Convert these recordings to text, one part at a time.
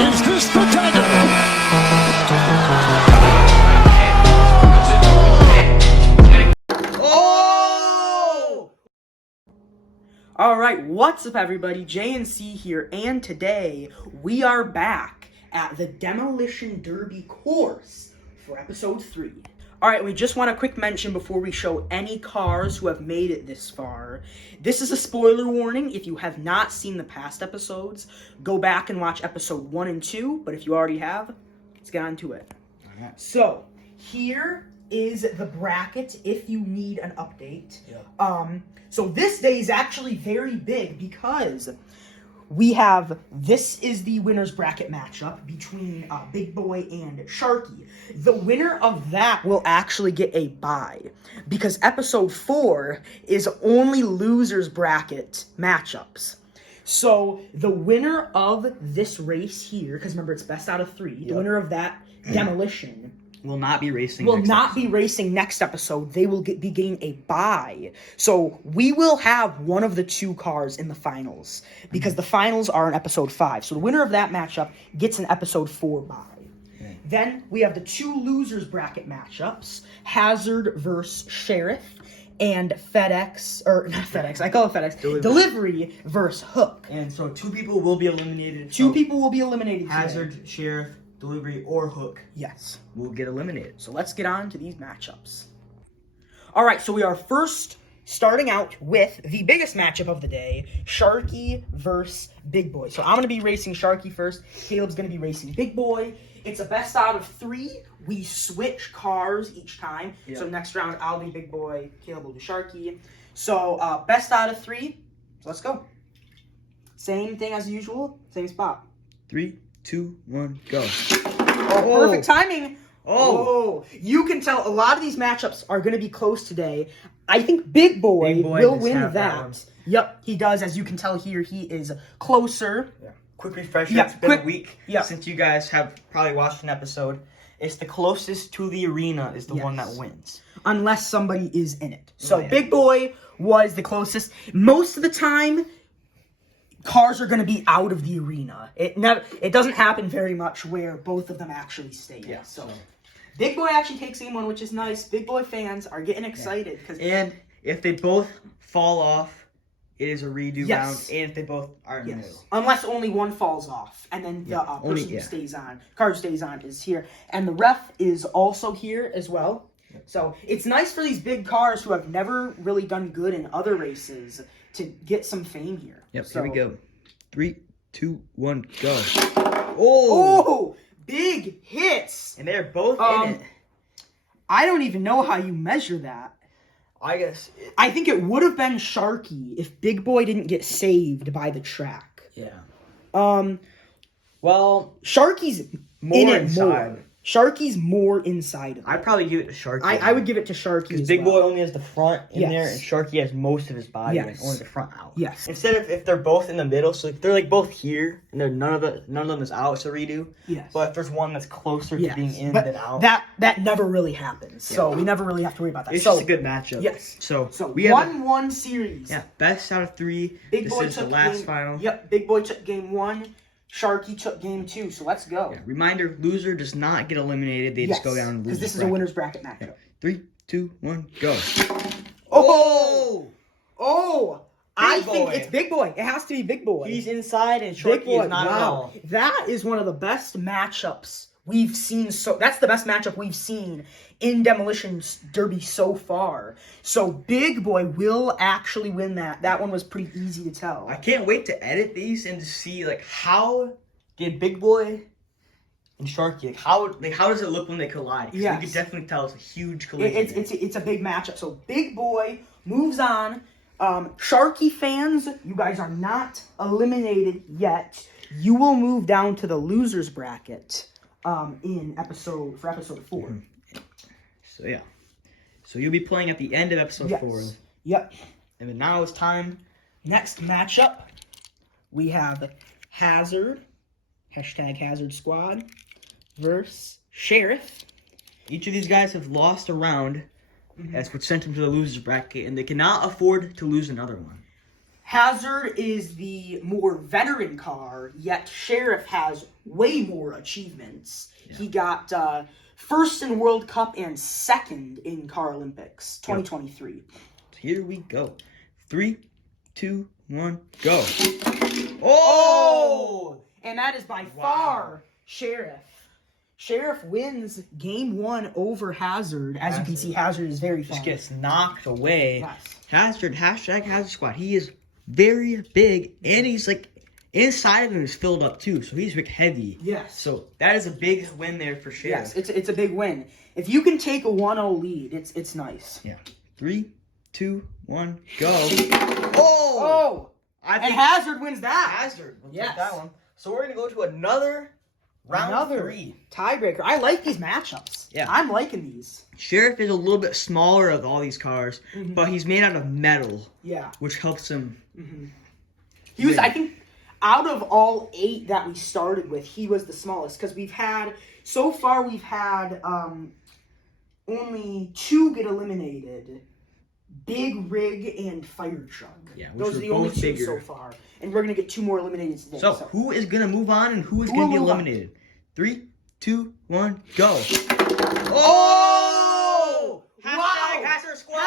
Is this the dagger? Oh! Alright, what's up everybody? JNC here, and today we are back at the Demolition Derby course for episode 3. Alright, we just want a quick mention before we show any cars who have made it this far. This is a spoiler warning. If you have not seen the past episodes, go back and watch episode 1 and 2, but if you already have, let's get on to it. Alright. So, here is the bracket if you need an update. Yep. So this day is actually very big because we have, this is the winner's bracket matchup between Big Boy and Sharky. The winner of that will actually get a bye because episode 4 is only loser's bracket matchups. So the winner of this race here, because remember it's best out of 3, the winner of that Demolition Will not be racing. racing next episode. They will be getting a bye. So we will have one of the 2 cars in the finals because the finals are in episode 5. So the winner of that matchup gets an episode 4 bye. Okay. Then we have the 2 losers bracket matchups: Hazard versus Sheriff, and FedEx, or not FedEx, I call it FedEx, Delivery versus Hook. And so 2 people will be eliminated. 2 people will be eliminated today. Hazard, Sheriff, Delivery, or Hook Yes. will get eliminated. So let's get on to these matchups. All right, so we are first starting out with the biggest matchup of the day, Sharky versus Big Boy. So I'm going to be racing Sharky first. Caleb's going to be racing Big Boy. It's a best out of 3. We switch cars each time. Yep. So next round, I'll be Big Boy. Caleb will be Sharky. So best out of 3. So let's go. Same thing as usual. Same spot. 3, 2, 1, go. Oh, perfect timing. Oh. You can tell a lot of these matchups are going to be close today. I think Big Boy will does win have that. one. Yep, he does. As you can tell here, he is closer. Yeah. Quick refresher. Yeah, It's been a week yeah. since you guys have probably watched an episode. It's the closest to the arena is the one that Yes. wins. Unless somebody is in it. So yeah. Big Boy was the closest. Most of the time, cars are going to be out of the arena. It doesn't happen very much where both of them actually stay in. Yeah, So so- Big Boy actually takes game 1, which is nice. Big Boy fans are getting excited because And if they both fall off, it is a redo Yes. round. And if they both are in the middle. unless only one falls off, and then the only- person who stays on, car who stays on, is here, and the ref is also here as well. So it's nice for these big cars who have never really done good in other races to get some fame here. Yep, So, here we go. 3, 2, 1, go. Oh, big hits! And they're both in it. I don't even know how you measure that. I guess. I think it would have been Sharky if Big Boy didn't get saved by the track. Yeah. Well, Sharky's More in it inside. more. Sharky's more inside of it. I'd probably give it to Sharky. I would give it to Sharky Because as Big well. Boy only has the front in Yes. there, and Sharky has most of his body, Yes. and only the front out. Yes. Instead of if they're both in the middle, so if they're like both here, and they're none of them is out, it's a redo. Yes. But if there's one that's closer to Yes. being in But than out, that never really happens. So we never really have to worry about that. it's so, just a good matchup. Yes. So we have 1-1 series. best out of 3. Big This Boy is the took last game, final. Yep. Big Boy took game 1. Sharky took game 2. So let's go. Yeah. Reminder: loser does not get eliminated. They just go down and lose. Because this is a winner's bracket matchup. 3, 2, 1, go. Oh! Oh! I think Boy. it's Big Boy. It has to be Big Boy. He's inside, and Big Sharky Boy. is not at all. That is one of the best matchups we've seen. That's the best matchup we've seen in Demolition Derby so far. So Big Boy will actually win that. That one was pretty easy to tell. I can't wait to edit these and to see like how did Big Boy and Sharky how does it look when they collide? 'Cause Yes. you can definitely tell it's a huge collision. It's a big matchup. So Big Boy moves on. Sharky fans, you guys are not eliminated yet. You will move down to the losers bracket in episode 4. So yeah. So you'll be playing at the end of episode 4. Yep. And then now it's time. Next matchup, we have Hazard, #Hazard Squad, versus Sheriff. Each of these guys have lost a round. That's what sent them to the losers bracket, and they cannot afford to lose another one. Hazard is the more veteran car, yet Sheriff has way more achievements. Yeah. He got first in World Cup and second in Car Olympics 2023. Here we go. 3, 2, 1, go. Oh! And that is by far Sheriff. Sheriff wins game 1 over Hazard. As you can see, Hazard is very fast. Just gets knocked away. Yes. Hazard, hashtag Hazard Squad. He is very big, and he's like, inside of him is filled up too, so he's like heavy. Yes. So that is a big win there for Sheriff. Yes, it's a big win. If you can take a 1-0 lead, it's nice. Yeah. 3, 2, 1, go. Oh! I And Hazard wins that. Hazard will Yes. take that one. So we're gonna go to another round 3 tiebreaker. I like these matchups. Yeah. I'm liking these. Sheriff is a little bit smaller of all these cars, but he's made out of metal, Yeah. which helps him. He was, Yeah. I think, out of all 8 that we started with, he was the smallest. Because so far we've had only 2 get eliminated. Big Rig and Fire Truck. Yeah, which those are were the only both 2 bigger. so far. And we're going to get 2 more eliminated today. So who is gonna move on and who is gonna will be move on? eliminated? 3, 2, 1, go. Oh! Hashtag Wow! Hazard Squad.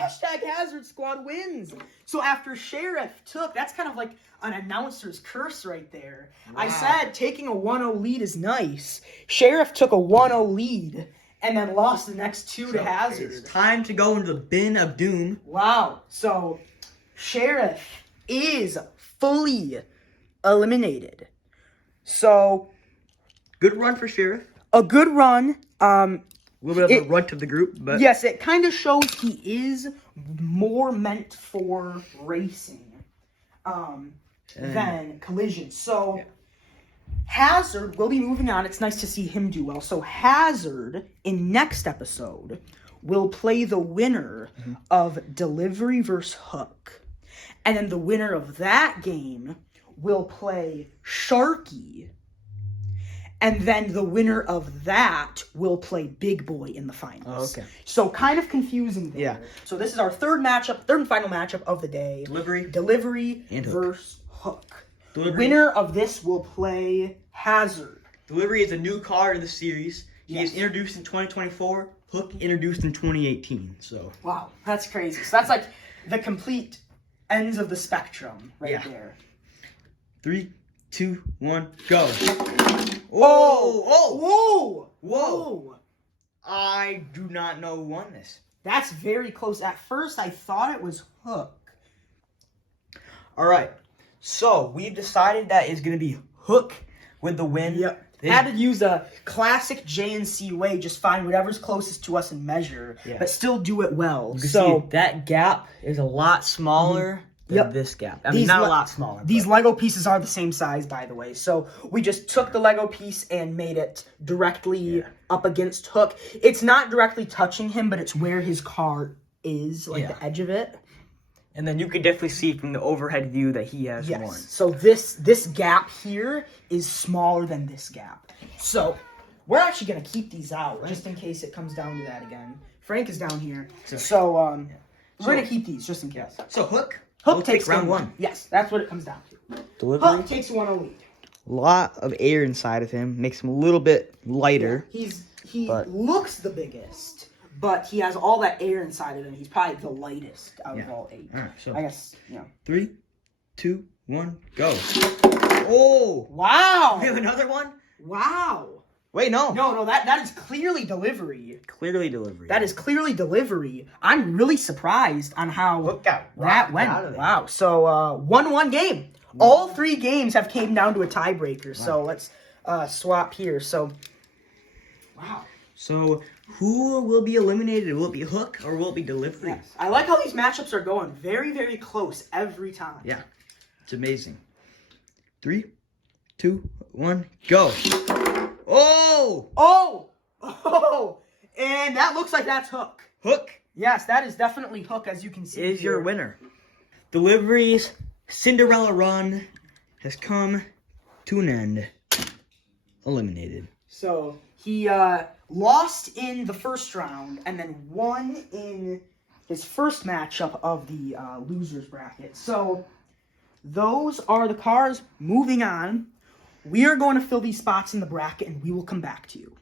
Hashtag Hazard Squad wins. So after Sheriff took, that's kind of like an announcer's curse right there. I Wow. said taking a 1-0 lead is nice. Sheriff took a 1-0 lead and then lost the next 2 to Hazard. It's time to go into the bin of doom. Wow. So Sheriff is fully eliminated. So Good run for Sheriff. a good run. A little bit of It- a runt of the group, but Yes, it kind of shows he is more meant for racing than collision. So Yeah. Hazard will be moving on. It's nice to see him do well. So Hazard, in next episode, will play the winner of Delivery versus Hook. And then the winner of that game will play Sharky. And then the winner of that will play Big Boy in the finals. Oh, okay. So kind of confusing there. Yeah. So this is our third and final matchup of the day. Delivery And Hook. versus Hook. Delivery. Winner of this will play Hazard. Delivery is a new car in the series. He Yes. is introduced in 2024. Hook introduced in 2018. So Wow, that's crazy. So that's like the complete ends of the spectrum right Yeah. there. 3, 2, 1, go. Whoa! Whoa! I do not know who won this. That's very close. At first, I thought it was Hook. All right. So we've decided that it's gonna be Hook with the win. Yep. They- Had to use a classic JNC way, just find whatever's closest to us and measure, Yeah. but still do it well. You can So see that gap is a lot smaller than Yep. this gap. I mean, not a lot smaller. These but- Lego pieces are the same size, by the way. So we just took the Lego piece and made it directly up against Hook. It's not directly touching him, but it's where his car is, like the edge of it. And then you could definitely see from the overhead view that he has Yes. won. So this gap here is smaller than this gap. So we're actually gonna keep these out just in case it comes down to that again. Frank is down here, so we're gonna keep these just in case. So Hook Hook will takes take round game 1. Yes, that's what it comes down to. Delivery. Hook takes 1-0 lead. Lot of air inside of him makes him a little bit lighter. He But- looks the biggest, but he has all that air inside of him. He's probably the lightest out of all 8. All right. So I guess 3, 2, 1, go. Oh! Wow! We have another one. Wow! Wait, no. No, that is clearly delivery. Clearly delivery. That is clearly delivery. I'm really surprised on how Look out. that went. Wow. So 1-1 game. All 3 games have came down to a tiebreaker. So let's swap here. So wow. So who will be eliminated? Will it be Hook or will it be Delivery? Yes. I like how these matchups are going. Very, very close every time. Yeah. It's amazing. 3, 2, 1, go. Oh! Oh! And that looks like that's Hook. Hook Yes, that is definitely Hook, as you can see. is here. your winner. Delivery's Cinderella run has come to an end. Eliminated. So he lost in the first round and then won in his first matchup of the losers bracket. So those are the cars. Moving on, we are going to fill these spots in the bracket, and we will come back to you.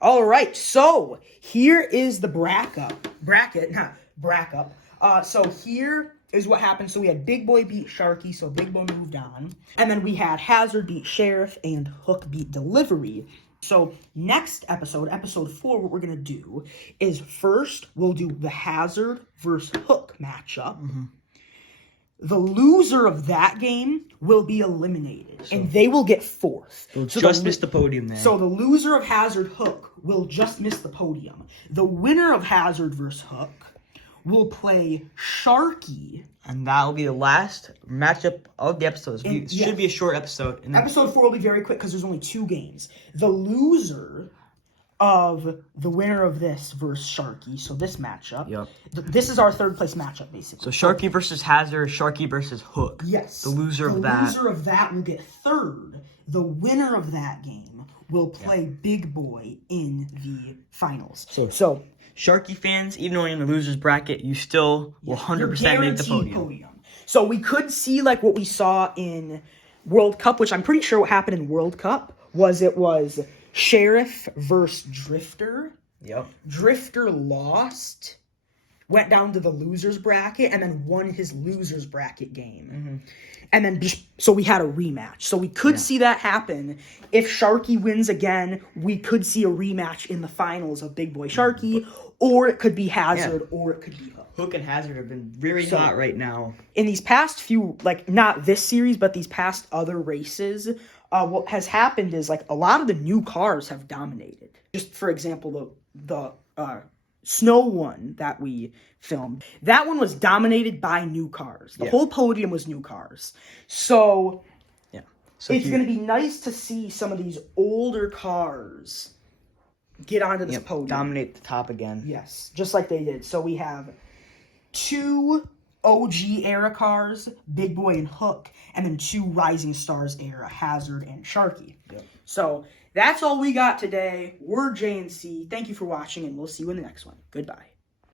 All right, so here is the bracket. So here is what happened. So we had Big Boy beat Sharky, so Big Boy moved on. And then we had Hazard beat Sheriff and Hook beat Delivery. So next episode 4, what we're going to do is first we'll do the Hazard versus Hook matchup. Mm-hmm. The loser of that game will be eliminated, and they will get 4th. They'll just miss the podium there. So the loser of Hazard Hook will just miss the podium. The winner of Hazard versus Hook will play Sharky. And that will be the last matchup of the episodes. It should be a short episode. Episode 4 will be very quick because there's only 2 games. The loser of the winner of this versus Sharky, so this matchup. Yep. This is our 3rd place matchup, basically. So Sharky versus Hazard, Sharky versus Hook. Yes. The loser of that. The loser of that will get 3rd. The winner of that game will play Big Boy in the finals. So Sharky fans, even though you're in the losers bracket, you still will 100% make the podium. So we could see like what we saw in World Cup, which I'm pretty sure what happened in World Cup was Sheriff versus Drifter. Yep. Drifter lost, went down to the losers bracket, and then won his losers bracket game. Mm-hmm. And then, so we had a rematch. So we could see that happen. If Sharky wins again, we could see a rematch in the finals of Big Boy Sharky, or it could be Hazard, or it could be Hook. Hook and Hazard have been very hot right now. In these past few, like, not this series, but these past other races, what has happened is, like, a lot of the new cars have dominated. Just, for example, the Snow one that we filmed, that one was dominated by new cars. The whole podium was new cars. So it's going to be nice to see some of these older cars get onto this podium. Dominate the top again. Yes, just like they did. So we have 2 OG era cars, Big Boy and Hook, and then 2 Rising Stars era, Hazard and Sharky. Yep. So that's all we got today. We're J&C. Thank you for watching, and we'll see you in the next one. Goodbye.